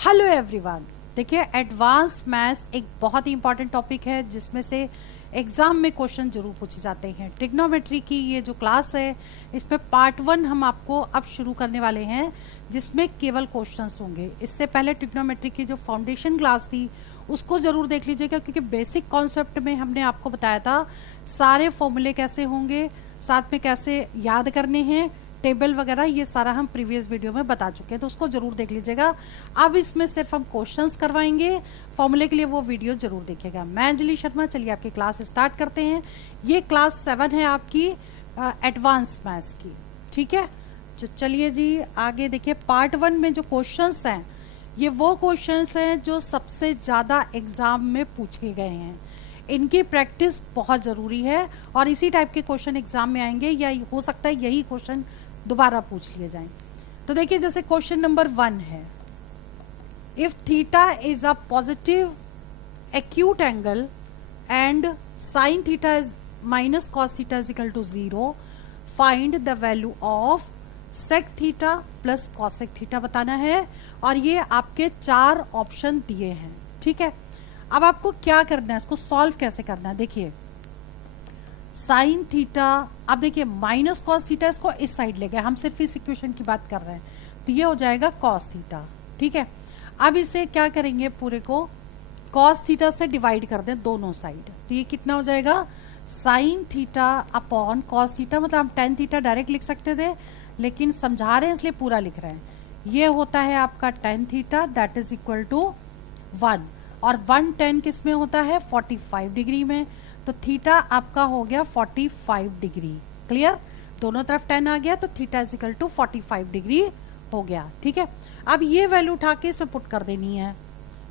Hello everyone. देखिए, advance maths एक बहुत ही इंपॉर्टेंट टॉपिक है जिसमें से एग्जाम में क्वेश्चन जरूर पूछे जाते हैं। ट्रिग्नोमेट्री की ये जो क्लास है इसमें पार्ट 1 हम आपको अब शुरू करने वाले हैं जिसमें केवल क्वेश्चंस होंगे। इससे पहले ट्रिग्नोमेट्री की जो फाउंडेशन क्लास थी उसको जरूर देख लीजिएगा, क्योंकि बेसिक कॉन्सेप्ट में हमने आपको बताया था सारे फॉर्मूले कैसे होंगे, साथ में कैसे याद करने हैं, टेबल वगैरह, ये सारा हम प्रीवियस वीडियो में बता चुके हैं, तो उसको जरूर देख लीजिएगा। अब इसमें सिर्फ हम क्वेश्चंस करवाएंगे, फॉर्मूले के लिए वो वीडियो जरूर देखिएगा। मैं अंजलि शर्मा, चलिए आपकी क्लास स्टार्ट करते हैं। ये क्लास 7 है आपकी एडवांस मैथ्स की, ठीक है। तो चलिए जी आगे देखिए। पार्ट 1 में जो क्वेश्चंस हैं ये वो क्वेश्चंस हैं जो सबसे ज़्यादा एग्जाम में पूछे गए हैं। इनकी प्रैक्टिस बहुत ज़रूरी है और इसी टाइप के क्वेश्चन एग्जाम में आएंगे, या हो सकता है यही क्वेश्चन दोबारा पूछ लिए जाएं। तो देखिए, जैसे क्वेश्चन नंबर 1 है, if theta is a positive acute angle and sine theta is minus cos theta is equal to 0, find the value of sec theta plus cosec theta बताना है। और ये आपके 4 ऑप्शन दिए हैं, ठीक है। अब आपको क्या करना है, इसको सॉल्व कैसे करना है। देखिए, साइन थीटा, अब देखिए माइनस कॉस थीटा, इसको इस साइड ले गए, हम सिर्फ इस इक्वेशन की बात कर रहे हैं, तो ये हो जाएगा कॉस थीटा, ठीक है। अब इसे क्या करेंगे, पूरे को कॉस थीटा से डिवाइड कर दें दोनों साइड, तो ये कितना हो जाएगा, sine theta upon cos theta. मतलब हम टेन थीटा डायरेक्ट लिख सकते थे, लेकिन समझा रहे हैं इसलिए पूरा लिख रहे हैं। ये होता है आपका tan theta, that is equal to 1, और 110 किस में होता है, 45 डिग्री में, तो थीटा आपका हो गया 45 डिग्री। क्लियर, दोनों तरफ 10 आ गया तो theta is equal to 45 degree हो गया, ठीक है। अब ये वैल्यू उठा के इसे पुट कर देनी है,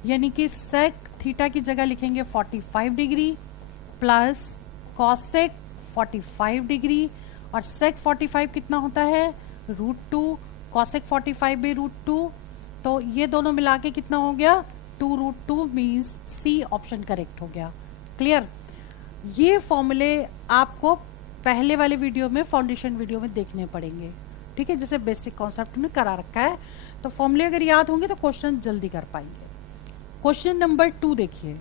यानी कि सेक थीटा की जगह लिखेंगे 45 डिग्री प्लस कॉसेक 45 डिग्री, और सेक 45 कितना होता है, √2, कॉसेक 45 भी √2, तो ये दोनों मिला के कितना हो गया, 2√2, मीन्स सी ऑप्शन करेक्ट हो गया। क्लियर, ये फॉर्मूले आपको पहले वाले वीडियो में, फाउंडेशन वीडियो में देखने पड़ेंगे, ठीक है। जैसे बेसिक कॉन्सेप्ट में करा रखा है, तो फॉर्मूले अगर याद होंगे तो क्वेश्चन जल्दी कर पाएंगे। क्वेश्चन नंबर 2 देखिए,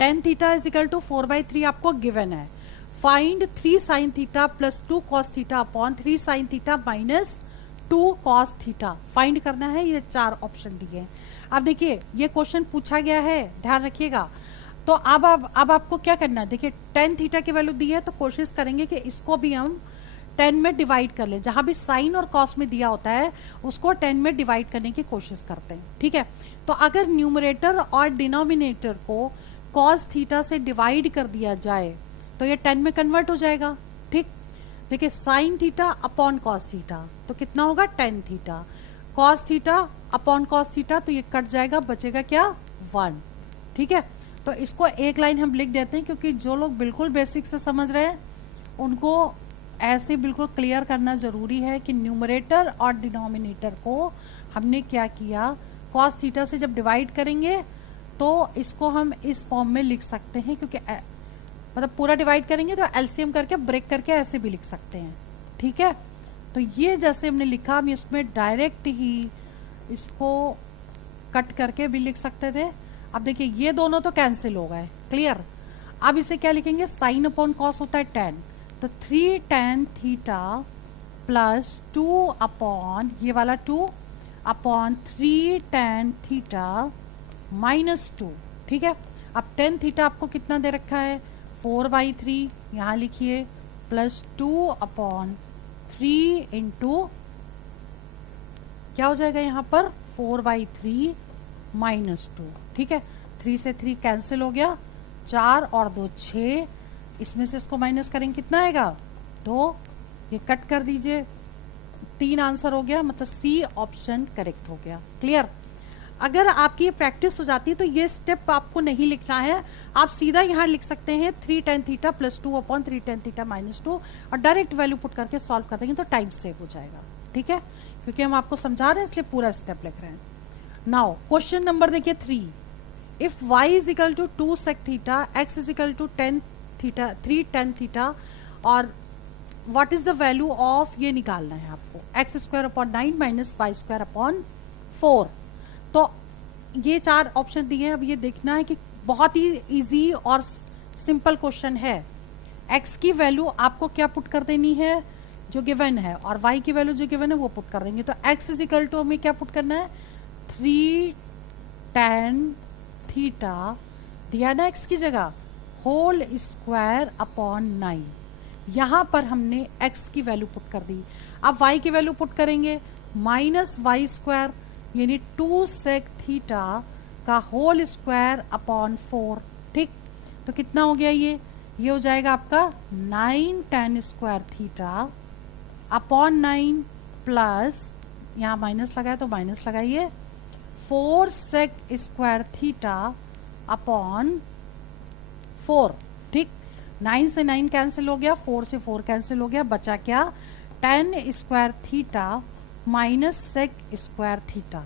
tan theta is equal to 4/3 आपको गिवन है। Find 3 sine theta plus 2 cos theta upon 3 sine theta minus 2 cos theta find करना है। ये 4 ऑप्शन दिए हैं। अब देखिए, ये क्वेश्चन पूछा गया है, ध्यान रखिएगा। तो अब आपको क्या करना है, देखिए tan थीटा की वैल्यू दी है, तो कोशिश करेंगे कि इसको भी हम 10 में डिवाइड कर लें। जहां भी साइन और कॉस में दिया होता है उसको 10 में डिवाइड करने की कोशिश करते हैं, ठीक है। तो अगर न्यूमरेटर और डिनोमिनेटर को कॉस थीटा से डिवाइड कर दिया जाए तो ये 10 में कन्वर्ट हो जाएगा, ठीक। देखिए, sine theta upon cos theta तो कितना होगा, tan theta, cos theta upon cos theta, तो ये कट जाएगा, बचेगा क्या, 1, ठीक है। तो इसको एक लाइन हम लिख देते हैं, क्योंकि जो लोग बिल्कुल बेसिक से समझ रहे हैं उनको ऐसे बिल्कुल क्लियर करना जरूरी है कि न्यूमरेटर और डिनोमिनेटर को हमने क्या किया, कॉस थीटा से जब डिवाइड करेंगे तो इसको हम इस फॉर्म में लिख सकते हैं, क्योंकि मतलब पूरा डिवाइड करेंगे तो एलसीएम करके ब्रेक करके ऐसे भी लिख सकते हैं, ठीक है। तो ये जैसे हमने लिखा, हम इसमें डायरेक्ट ही इसको कट करके भी लिख सकते थे। अब देखिए, ये दोनों तो कैंसिल हो गए, क्लियर। अब इसे क्या लिखेंगे, साइन अपॉन कॉस होता है 10, तो 3 tan थीटा प्लस 2 अपॉन ये वाला 2 अपॉन 3 tan थीटा माइनस 2, ठीक है। अब tan थीटा आपको कितना दे रखा है, 4/3, यहाँ लिखिए, प्लस 2 अपॉन 3 इंटू क्या हो जाएगा यहाँ पर, 4/3 माइनस 2, ठीक है। 3 से 3 कैंसिल हो गया, 4 और 2 6, इसमें से इसको माइनस करेंगे कितना आएगा, 2, ये कट कर दीजिए, 3 आंसर हो गया, मतलब सी ऑप्शन करेक्ट हो गया। क्लियर, अगर आपकी ये प्रैक्टिस हो जाती है तो ये स्टेप आपको नहीं लिखना है, आप सीधा यहाँ लिख सकते हैं 3 tan theta plus 2 upon 3 tan theta minus 2, और डायरेक्ट वैल्यू पुट करके सॉल्व कर देंगे तो टाइम सेव हो जाएगा, ठीक है। क्योंकि हम आपको समझा रहे हैं इसलिए पूरा स्टेप लिख रहे हैं। नाउ क्वेश्चन नंबर देखिए 3, if y is equal to 2 sec theta, x is equal to 10 theta 3 tan theta, और what is the value of, ये निकालना है आपको, x² upon 9 minus y² upon 4। ये 4 ऑप्शन दिए हैं। अब ये देखना है कि बहुत ही इजी और सिंपल क्वेश्चन है। x की वैल्यू आपको क्या पुट कर देनी है, जो गिवन है, और y की वैल्यू जो गिवन है वो पुट कर देंगे। तो x इज इक्वल टू हमें क्या पुट करना है, 3 tan थीटा दिया ना x की जगह, होल स्क्वायर अपॉन 9। यहाँ पर हमने x की वैल्यू पुट कर दी। अब y की वैल्यू पुट करेंगे, माइनस वाई स्क्वायर यानी 2 sec थीटा का होल स्क्वायर अपॉन 4। ठीक, तो कितना हो गया ये हो जाएगा आपका 9 tan square theta upon 9 plus, यहाँ माइनस लगाए तो माइनस लगाइए, 4 sec स्क्वायर थीटा अपॉन 4। ठीक, 9 से 9 कैंसिल हो गया, 4 से 4 कैंसिल हो गया, बचा क्या, tan square theta minus sec square theta.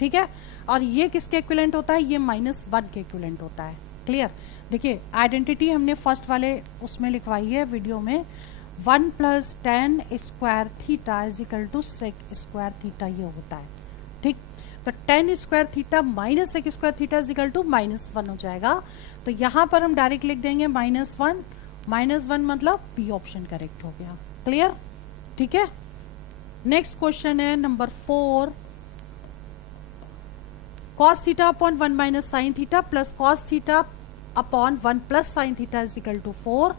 ठीक है, और ये किसके इक्विवेलेंट होता है, ये -1 के इक्विवेलेंट होता है। क्लियर, देखिए आइडेंटिटी हमने फर्स्ट वाले उसमें लिखवाई है वीडियो में, 1 plus tan square theta is equal to sec square theta, ये होता है। ठीक, तो tan square theta minus sec square theta is equal to -1 हो जाएगा। तो यहाँ पर हम डायरेक्ट लिख देंगे -1 मतलब बी ऑप्शन करेक्ट हो गया। क्लियर, ठीक है। नेक्स्ट क्वेश्चन है number 4, cos theta upon 1 minus sine theta plus cos theta upon 1 plus sine theta is equal to 4।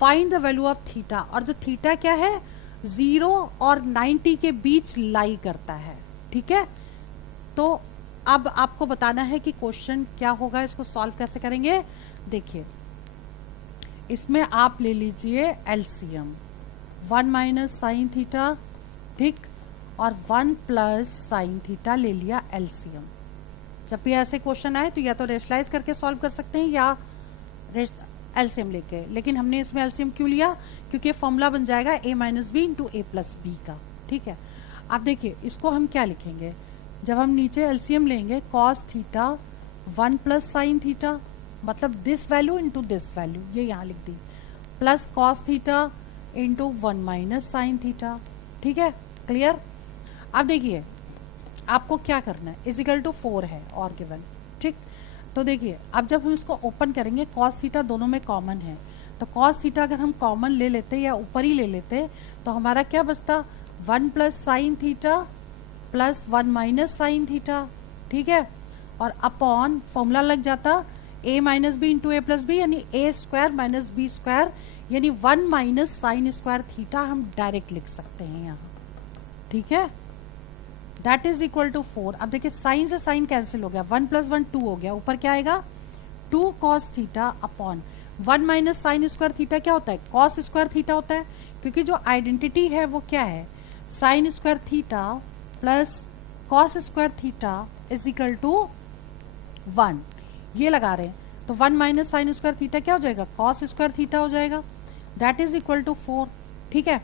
Find the value of theta, और जो थीटा क्या है 0 और 90 के बीच लाई करता है। ठीक है, तो अब आपको बताना है कि क्वेश्चन क्या होगा, इसको सॉल्व कैसे करेंगे। देखिए इसमें आप ले लीजिए एलसीएम, 1 माइनस साइन थीटा, ठीक, और 1 प्लस साइन थीटा ले लिया एलसीएम। जब भी ऐसे क्वेश्चन आए तो या तो रेशनलाइज करके सॉल्व कर सकते हैं या एलसीएम लेके, लेकिन हमने इसमें एलसीएम क्यों लिया, क्योंकि फॉर्मूला बन जाएगा a minus b into a plus b का। ठीक है, अब देखिए इसको हम क्या लिखेंगे, जब हम नीचे एलसीएम लेंगे cos theta 1 plus sine theta, मतलब this value into this value, ये यहाँ लिख दी, plus cos theta into 1 minus sine theta. ठीक है, क्लियर। अब देखिए आपको क्या करना है, इजिकल टू 4 है और गिवन। ठीक, तो देखिए अब जब हम इसको ओपन करेंगे cos थीटा दोनों में कॉमन है, तो cos थीटा अगर हम कॉमन ले लेते या ऊपर ही ले लेते तो हमारा क्या बचता, 1 plus sine theta plus 1 minus sine theta. ठीक है, और अपॉन फॉर्मूला लग जाता a minus b into a plus b, यानी a square minus b square, यानी 1 माइनस साइन स्क्वायर थीटा हम डायरेक्ट लिख सकते हैं यहाँ। ठीक है, दैट इज इक्वल टू 4। अब देखिए साइन से साइन कैंसिल हो गया, 1 प्लस 1 2 हो गया, ऊपर क्या आएगा 2 cos theta upon 1 minus sine square theta क्या होता है, cos स्क्वायर थीटा होता है, क्योंकि जो आइडेंटिटी है वो क्या है, sine square theta plus cos square theta is equal to 1, ये लगा रहे हैं, तो 1 माइनस साइन स्क्वायर थीटा क्या हो जाएगा, cos स्क्वायर थीटा हो जाएगा, दैट इज इक्वल टू 4। ठीक है,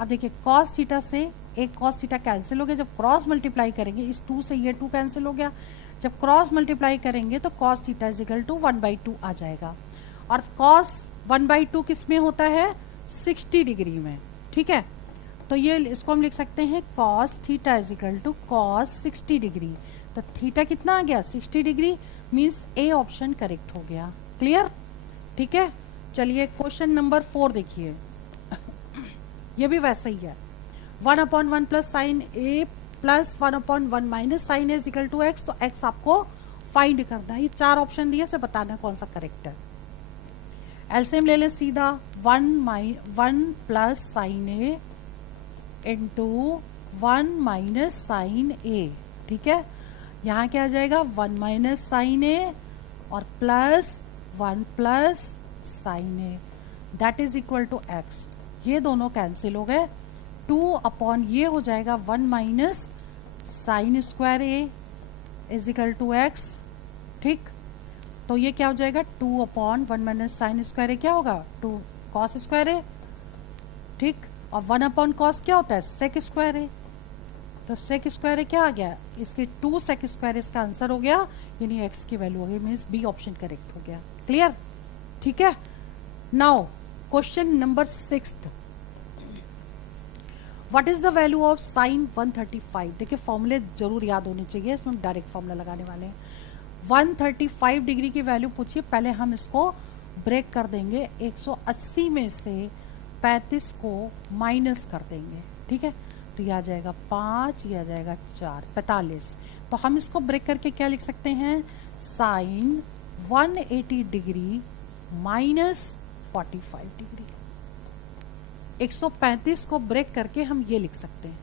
अब देखिए cos थीटा से एक cos थीटा कैंसिल हो गया, जब क्रॉस मल्टीप्लाई करेंगे इस 2 से ये 2 कैंसिल हो गया, जब क्रॉस मल्टीप्लाई करेंगे तो cos theta is equal to 1/2 आ जाएगा, और cos 1/2 किस में होता है, 60 डिग्री में। ठीक है, तो ये इसको हम लिख सकते हैं cos theta is equal to cos 60 degree, तो थीटा कितना आ गया 60 degree, means A option correct हो गया। क्लियर, ठीक है। चलिए क्वेश्चन नंबर 4 देखिए, ये भी वैसा ही है, 1/1 plus sine a plus 1/1 minus sine a equal to x, तो एक्स आपको फाइंड करना है। ये 4 ऑप्शन दिए से बताना कौन सा करेक्ट है। एलसीएम ले लें सीधा, 1 प्लस साइन ए इंटू 1 माइनस साइन ए। ठीक है, यहाँ क्या आ जाएगा 1 माइनस साइन ए और plus 1 plus sine a, that is equal to x. ये दोनों कैंसिल हो गए, 2 अपॉन ये हो जाएगा 1 minus sine square a is equal to x. ठीक, तो ये क्या हो जाएगा 2 upon 1 minus sine square a क्या होगा 2 कॉस स्क्वायर ए। ठीक, और 1 अपॉन कॉस क्या होता है सेक स्क्वायर ए, तो सेक स्क्वायर ए क्या आ गया, इसके 2 सेक स्क्वायर इसका आंसर हो गया, यानी एक्स की वैल्यू हो गई, मीन्स बी ऑप्शन करेक्ट हो गया। क्लियर, ठीक है। Now question number 6, what is the value of sine 135। देखिए फॉर्मूले जरूर याद होने चाहिए, इसमें हम डायरेक्ट फॉर्मूला लगाने वाले हैं। 135 डिग्री की वैल्यू पूछिए, पहले हम इसको ब्रेक कर देंगे, 180 में से 35 को माइनस कर देंगे, ठीक है, तो ये आ जाएगा 5, ये आ जाएगा 4, 45। तो हम इसको ब्रेक करके क्या लिख सकते हैं, साइन 180 डिग्री माइनस 45 डिग्री। 135 को ब्रेक करके हम ये लिख सकते हैं,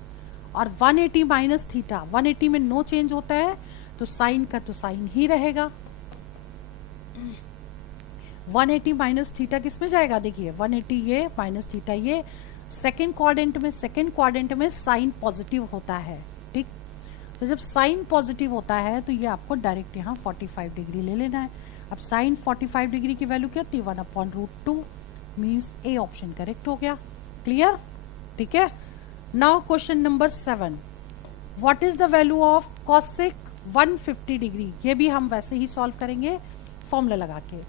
और 180 माइनस थीटा, 180 में नो चेंज होता है तो साइन का तो साइन ही रहेगा। 180 माइनस थीटा किस में जाएगा, देखिए 180 ये माइनस थीटा ये, सेकेंड क्वाड्रेंट में साइन पॉजिटिव होता है, ठीक। तो जब साइन पॉजिटिव होता है तो ये आपको डायरेक्ट यहाँ 45 डिग्री ले लेना है। अब साइन 45 डिग्री की वैल्यू क्या थी, 1/√2, मीन्स ए ऑप्शन करेक्ट हो गया। क्लियर, ठीक है। Now question number 7, what is the value of cosec 150 degree. ये भी हम वैसे ही सॉल्व करेंगे फॉर्मूला लगा के।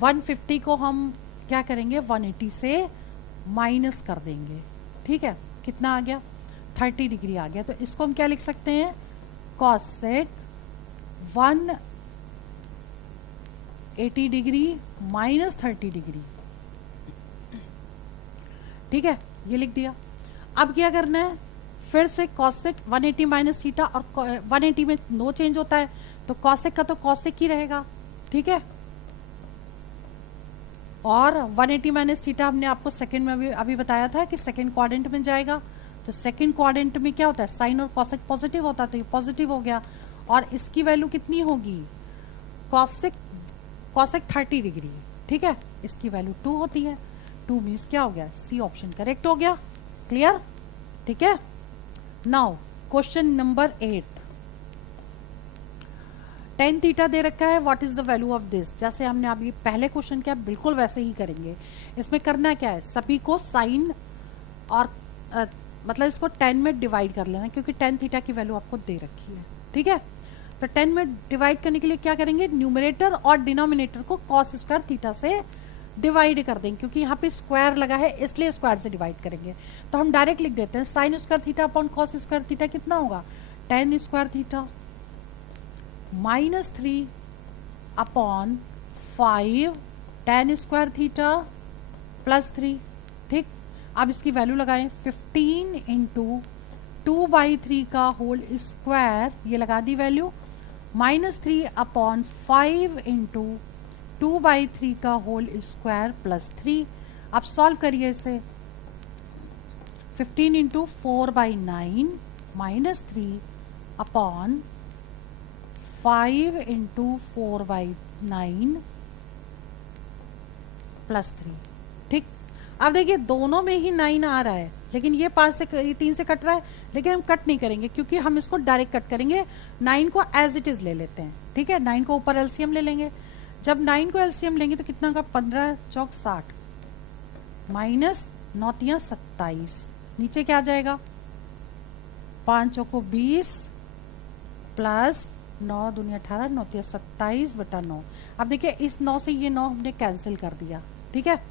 150 को हम क्या करेंगे, 180 से माइनस कर देंगे, ठीक है, कितना आ गया, 30 डिग्री आ गया। तो इसको हम क्या लिख सकते हैं, कॉसेक 180 डिग्री माइनस 30 डिग्री, ठीक है, ये लिख दिया। अब क्या करना है, फिर से कॉसेक 180 माइनस थीटा, और 180 में नो चेंज होता है तो कॉसेक का तो कॉसेक ही रहेगा, ठीक है। और 180 माइनस थीटा हमने आपको सेकंड में अभी बताया था कि सेकंड क्वाड्रेंट में जाएगा, तो सेकंड क्वाड्रेंट में क्या होता है, साइन और कॉसेक पॉजिटिव होता है, तो ये पॉजिटिव हो गया। और इसकी वैल्यू कितनी होगी, कॉसेक 30 डिग्री, ठीक है, इसकी वैल्यू 2 होती है। 2 मीन्स क्या हो गया, सी ऑप्शन करेक्ट हो गया। क्लियर, ठीक है। Now question number 8, tan theta दे रखा है, what is the value of this. जैसे हमने अभी पहले क्वेश्चन किया बिल्कुल वैसे ही करेंगे। इसमें करना क्या है, सभी को साइन और मतलब इसको 10 में डिवाइड कर लेना, क्योंकि tan थीटा की वैल्यू आपको दे रखी है, ठीक है। तो 10 में डिवाइड करने के लिए क्या करेंगे, न्यूमरेटर और डिनोमिनेटर को cos स्क्वायर थीटा से डिवाइड कर देंगे, क्योंकि यहाँ पे स्क्वायर लगा है इसलिए स्क्वायर से डिवाइड करेंगे। तो हम डायरेक्ट लिख देते हैं sign square theta upon cos square theta कितना होगा, tan square theta -3 upon 5 tan square theta +3, ठीक। अब इसकी वैल्यू लगाएं, 15 इंटू 2/3 का होल स्क्वायर, ये लगा दी वैल्यू, -3 अपॉन 5 इंटू 2/3 का होल स्क्वायर +3। अब सॉल्व करिए इसे, 15 इंटू 4/9 -3 अपॉन 5 इंटू 4/9 +3, ठीक। अब देखिए दोनों में ही 9 आ रहा है, लेकिन ये 5 से 3 से कट रहा है, लेकिन हम कट नहीं करेंगे क्योंकि हम इसको डायरेक्ट कट करेंगे। 9 को एज इट इज ले लेते हैं, ठीक है, 9 को ऊपर एलसीएम ले लेंगे। जब 9 को एलसीएम लेंगे तो कितना होगा, 15 चौक 60 माइनस 9 तियां 27, नीचे क्या आ जाएगा, 5 चौको 20 प्लस 9 दूनी 18, 9 तियां 27/9। अब देखिए इस 9 से ये 9 हमने कैंसिल कर दिया, ठीक है।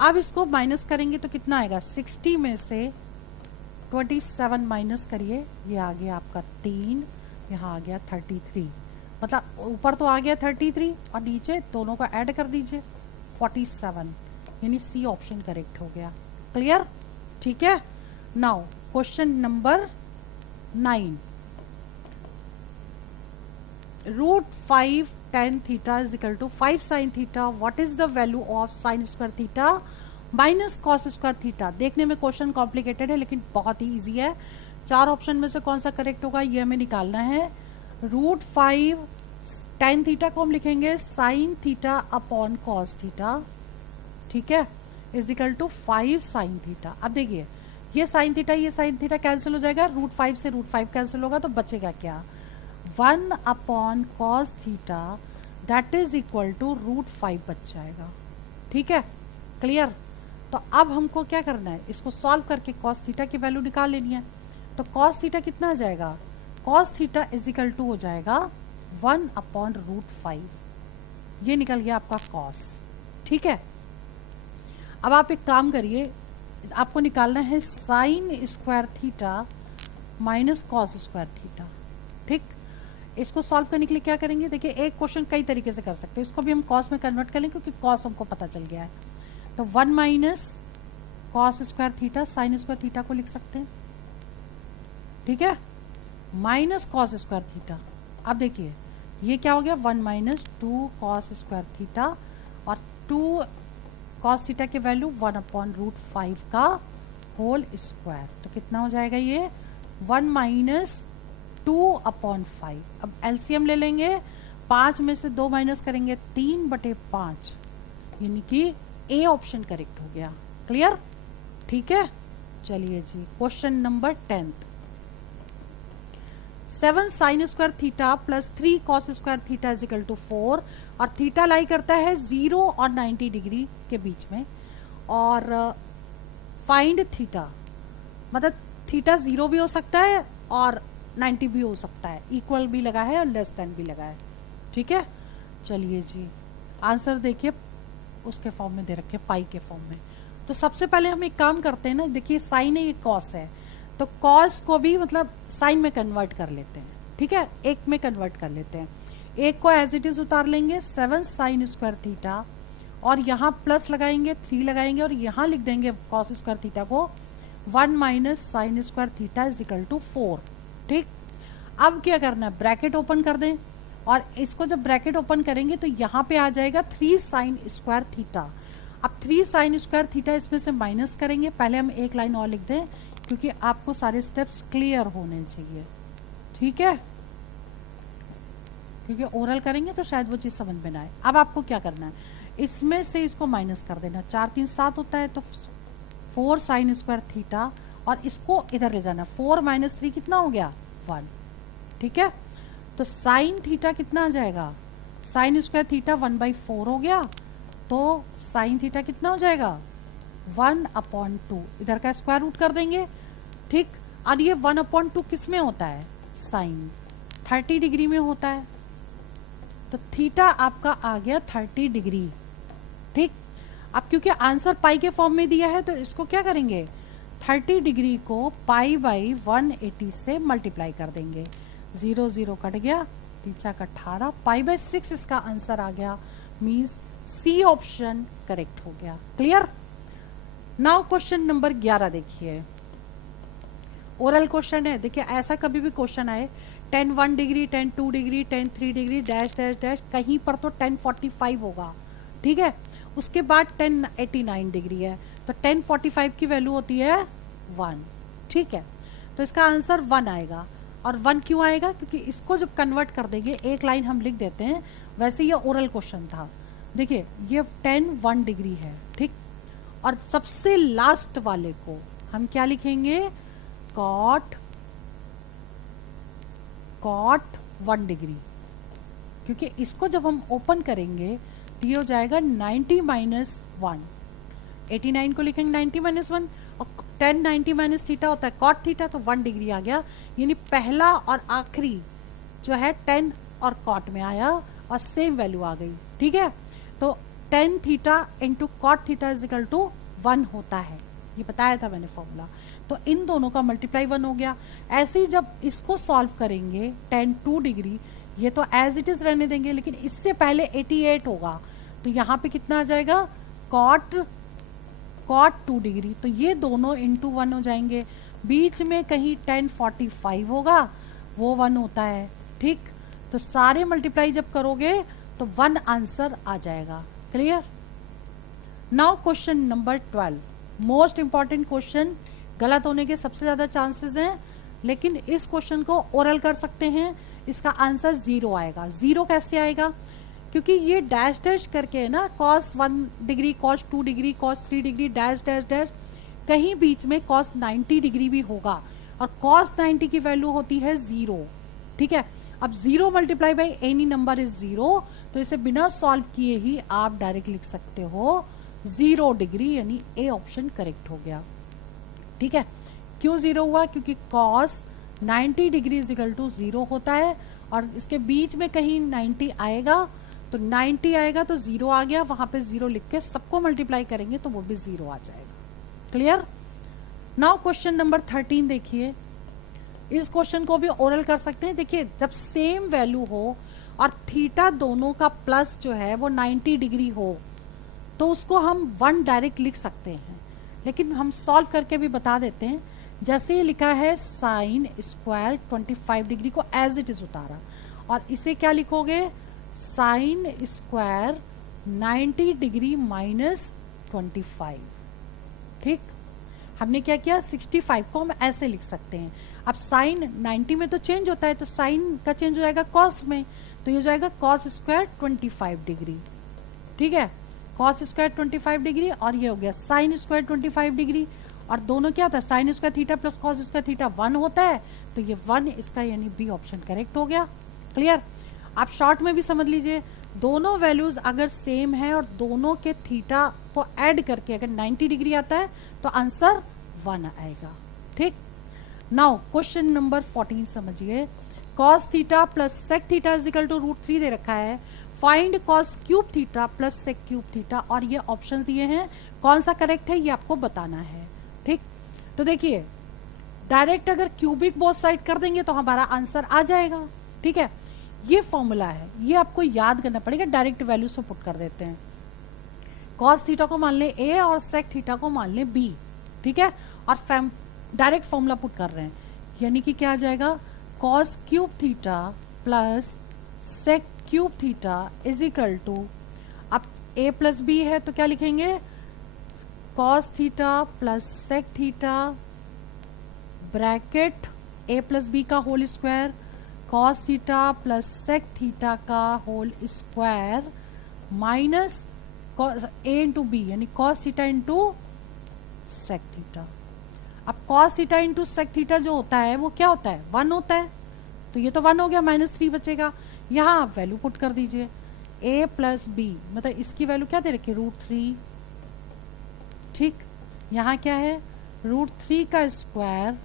अब इसको माइनस करेंगे तो कितना आएगा, 60 में से 27 माइनस करिए, ये आ गया आपका 3, यहाँ आ गया 33, मतलब ऊपर तो आ गया 33 और नीचे दोनों को ऐड कर दीजिए 47, यानी सी ऑप्शन करेक्ट हो गया। क्लियर, ठीक है। Now question number 9, √5 tan theta is equal to 5 sin theta, what is the value of sin square theta minus cos square theta. देखने में क्वेश्चन कॉम्प्लिकेटेड है लेकिन बहुत ही इजी है। 4 ऑप्शन में से कौन सा करेक्ट होगा ये हमें निकालना है। √5 tan थीटा को हम लिखेंगे sin theta upon cos theta, ठीक है, is equal to 5 sin theta. अब देखिए ये sin थीटा कैंसिल हो जाएगा, √5 से √5 कैंसिल होगा तो बचेगा क्या, 1 upon cos theta that is equal to √5 बच जाएगा, ठीक है। क्लियर, तो अब हमको क्या करना है, इसको सॉल्व करके कॉस थीटा की वैल्यू निकाल लेनी है। तो कॉस थीटा कितना आ जाएगा, cos theta is equal to हो जाएगा 1 अपॉन √5, ये निकल गया आपका कॉस, ठीक है। अब आप एक काम करिए, आपको निकालना है sine square theta minus cos square theta, ठीक। इसको सॉल्व करने के लिए क्या करेंगे, देखिए एक क्वेश्चन कई तरीके से कर सकते हैं, इसको भी हम कॉस में कन्वर्ट करें क्योंकि कॉस हमको पता चल गया है। तो 1 minus cos square theta sine square theta को लिख सकते हैं, ठीक है, माइनस कॉस स्क्वायर थीटा। अब देखिए ये क्या हो गया, 1 माइनस 2 कॉस स्क्वायर थीटा, और 2 कॉस थीटा की वैल्यू 1/√5 का होल स्क्वायर, तो कितना हो जाएगा ये 1 माइनस 2/5। अब एलसीएम ले लेंगे, 5 में से 2 माइनस करेंगे 3/5, यानी कि ए ऑप्शन करेक्ट हो गया। क्लियर, ठीक है। चलिए जी question number 10, 7 sine square theta plus 3 cos square theta is equal to 4, और थीटा लाई करता है 0 और 90 डिग्री के बीच में, और फाइंड थीटा, मतलब थीटा 0 भी हो सकता है और 90 भी हो सकता है, इक्वल भी लगा है और लेस देन भी लगा है, ठीक है। चलिए जी आंसर देखिए उसके फॉर्म में दे रखे, पाई के फॉर्म में। तो सबसे पहले हम एक काम करते हैं ना, देखिए साइन है, ये कॉस है, तो कॉस को भी मतलब साइन में कन्वर्ट कर लेते हैं, ठीक है, एक में कन्वर्ट कर लेते हैं। एक को एज इट इज उतार लेंगे 7 साइन स्क्वायर थीटा, और यहाँ प्लस लगाएंगे 3 लगाएंगे, और यहाँ लिख देंगे कॉस स्क्वायर थीटा को 1 minus sine square theta is equal to 4, ठीक। अब क्या करना है, ब्रैकेट ओपन कर दें, और इसको जब ब्रैकेट ओपन करेंगे तो यहाँ पे आ जाएगा 3 साइन स्क्वायर थीटा। अब 3 साइन स्क्वायर थीटा इसमें से माइनस करेंगे, पहले हम एक लाइन और लिख दें क्योंकि आपको सारे स्टेप्स क्लियर होने चाहिए, ठीक है, क्योंकि ओरल करेंगे तो शायद वो चीज़ समझ में ना आए। अब आपको क्या करना है, इसमें से इसको माइनस कर देना, 4 3 7 होता है, तो 4 साइन स्क्वायर थीटा, और इसको इधर ले जाना, 4 माइनस 3 कितना हो गया 1, ठीक है। तो साइन थीटा कितना आ जाएगा, साइन स्क्वायर थीटा 1/4 हो गया, तो साइन थीटा कितना हो जाएगा 1/2, इधर का स्क्वायर रूट कर देंगे, ठीक। और ये 1/2 किस में होता है, साइन 30 डिग्री में होता है, तो थीटा आपका आ गया 30 डिग्री, ठीक। अब क्योंकि आंसर पाई के फॉर्म में दिया है तो इसको क्या करेंगे, 30 डिग्री को पाई बाई 180 से मल्टीप्लाई कर देंगे, 0 0 कट गया, 3 का 18, पाई बाई 6 इसका आंसर आ गया, मीन्स सी ऑप्शन करेक्ट हो गया। क्लियर। नाउ क्वेश्चन नंबर 11 देखिए, ओरल क्वेश्चन है। देखिए ऐसा कभी भी क्वेश्चन आए 10 1 degree 10 2 degree 10 3 degree dash dash dash, कहीं पर तो 10 45 होगा, ठीक है, उसके बाद 10 89 डिग्री है, तो 10 45 की वैल्यू होती है 1, ठीक है, तो इसका आंसर 1 आएगा। और 1 क्यों आएगा, क्योंकि इसको जब कन्वर्ट कर देंगे, एक लाइन हम लिख देते हैं, वैसे ये ओरल क्वेश्चन था। देखिए ये 10 1 डिग्री है, ठीक, और सबसे लास्ट वाले को हम क्या लिखेंगे, कॉट 1 डिग्री, क्योंकि इसको जब हम ओपन करेंगे तो ये हो जाएगा 90 माइनस 1, 89 को लिखेंगे 90 माइनस 1, और 10 90 माइनस थीटा होता है कॉट थीटा, तो 1 डिग्री आ गया, यानी पहला और आखिरी जो है 10 और कॉट में आया और सेम वैल्यू आ गई, ठीक है। तो 10 theta into cot theta is equal to 1 होता है, ये बताया था मैंने फॉर्मूला, तो इन दोनों का मल्टीप्लाई 1 हो गया। ऐसे ही जब इसको सॉल्व करेंगे 10 2 डिग्री, ये तो एज इट इज रहने देंगे, लेकिन इससे पहले 88 होगा, तो यहाँ पे कितना आ जाएगा, कॉट 2 डिग्री, तो ये दोनों इंटू 1 हो जाएंगे, बीच में कहीं 10 45 होगा, वो 1 होता है, ठीक। तो सारे मल्टीप्लाई जब करोगे तो 1 आंसर आ जाएगा। Clear. Now question number 12, most important question, गलत होने के सबसे ज्यादा चांसेस हैं, लेकिन इस क्वेश्चन को ओरल कर सकते हैं, इसका आंसर 0 आएगा। 0 कैसे आएगा, क्योंकि ये डैश डैश करके है ना, cos 1 degree cos 2 degree cos 3 degree dash dash dash, कहीं बीच में cos 90 डिग्री भी होगा, और cos 90 की वैल्यू होती है 0, ठीक है। अब 0 multiply by any number is 0, तो इसे बिना सॉल्व किए ही आप डायरेक्ट लिख सकते हो 0 डिग्री, यानी ए ऑप्शन करेक्ट हो गया, ठीक है। क्यों 0 हुआ, क्योंकि cos 90 degree is equal to 0 होता है, और इसके बीच में कहीं 90 आएगा, तो 90 आएगा तो 0 आ गया, वहां पे 0 लिख के सबको मल्टीप्लाई करेंगे तो वो भी 0 आ जाएगा। क्लियर। नाउ क्वेश्चन नंबर 13 देखिए, इस क्वेश्चन को भी ओरल कर सकते हैं। देखिए जब सेम वैल्यू हो और थीटा दोनों का प्लस जो है वो 90 डिग्री हो तो उसको हम 1 डायरेक्ट लिख सकते हैं, लेकिन हम सॉल्व करके भी बता देते हैं। जैसे ही लिखा है साइन स्क्वायर 25 डिग्री को एज इट इज उतारा, और इसे क्या लिखोगे, साइन स्क्वायर 90 डिग्री माइनस 25। ठीक, हमने क्या किया, 65 को हम ऐसे लिख सकते हैं। अब साइन 90 में तो चेंज होता है, तो साइन का चेंज हो जाएगा कॉस में, तो ये हो जाएगा कॉस स्क्वायर 25 डिग्री। ठीक है, कॉस स्क्वायर 25 डिग्री, और ये हो गया साइन स्क्वायर 25 डिग्री। और दोनों क्या होता है, sine square theta plus cos square theta 1 होता है, तो ये 1 इसका यानी बी ऑप्शन करेक्ट हो गया। क्लियर। आप शॉर्ट में भी समझ लीजिए, दोनों वैल्यूज अगर सेम है और दोनों के थीटा को ऐड करके अगर 90 डिग्री आता है तो आंसर 1 आएगा। ठीक, नाउ क्वेश्चन नंबर 14 समझिए। Cos theta plus sec theta is equal to √3 दे रखा है, find cos cube theta plus sec cube theta, और ये ऑप्शन दिए हैं, कौन सा करेक्ट है ये आपको बताना है। ठीक, तो देखिए डायरेक्ट अगर क्यूबिक बोथ साइड कर देंगे तो हमारा आंसर आ जाएगा। ठीक है, ये फॉर्मूला है, ये आपको याद करना पड़ेगा। डायरेक्ट वैल्यू से पुट कर देते हैं, कॉस थीटा को मान ले ए और सेक थीटा को मान ले बी। ठीक है, और डायरेक्ट फॉर्मूला पुट कर रहे हैं, यानी कि क्या आ जाएगा, cos cube theta plus sec cube theta is equal to, अब ए प्लस बी है तो क्या लिखेंगे, cos theta plus sec theta bracket a plus b का whole square, cos theta plus sec theta का whole square minus a into b, यानी cos theta into sec theta. अब cos theta into sec theta जो होता है वो क्या होता है, 1 होता है, तो ये तो 1 हो गया, -3 बचेगा। यहाँ आप वैल्यू पुट कर दीजिए, a प्लस बी, मतलब इसकी वैल्यू क्या दे रखी है, √3। ठीक, यहाँ क्या है, √3 का स्क्वायर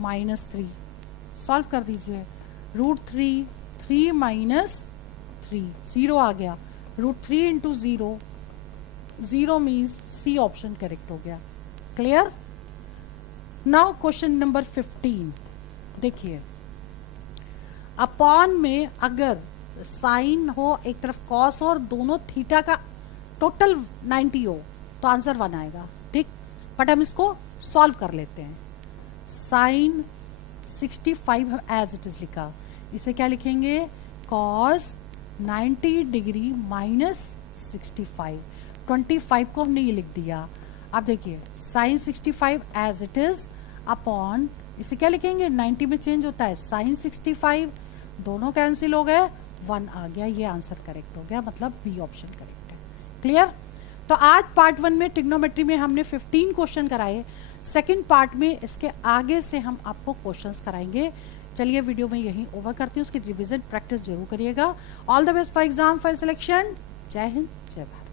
-3, सॉल्व कर दीजिए, √3 3 माइनस 3 0 आ गया, √3 into 0 0 means C option correct हो गया। क्लियर। नाउ क्वेश्चन नंबर 15 देखिए, अपॉन में अगर साइन हो एक तरफ कॉस हो और दोनों थीटा का टोटल 90 हो तो आंसर 1 आएगा। ठीक, बट हम इसको सॉल्व कर लेते हैं। साइन 65 एज इट इज लिखा, इसे क्या लिखेंगे, कॉस 90 डिग्री माइनस 65, 25 को हमने ये लिख दिया। अब देखिए sine 65 as it is upon, इसे क्या लिखेंगे, 90 में चेंज होता है साइन 65, दोनों कैंसिल हो गए, 1 आ गया, ये आंसर करेक्ट हो गया, मतलब बी ऑप्शन करेक्ट है। क्लियर। तो आज पार्ट 1 में ट्रिग्नोमेट्री में हमने 15 क्वेश्चन कराए, सेकंड पार्ट में इसके आगे से हम आपको क्वेश्चंस कराएंगे। चलिए वीडियो में यहीं ओवर करती हूँ, उसकी रिवीजन प्रैक्टिस जरूर करिएगा। All the best for exam for selection. जय हिंद, जय भारत।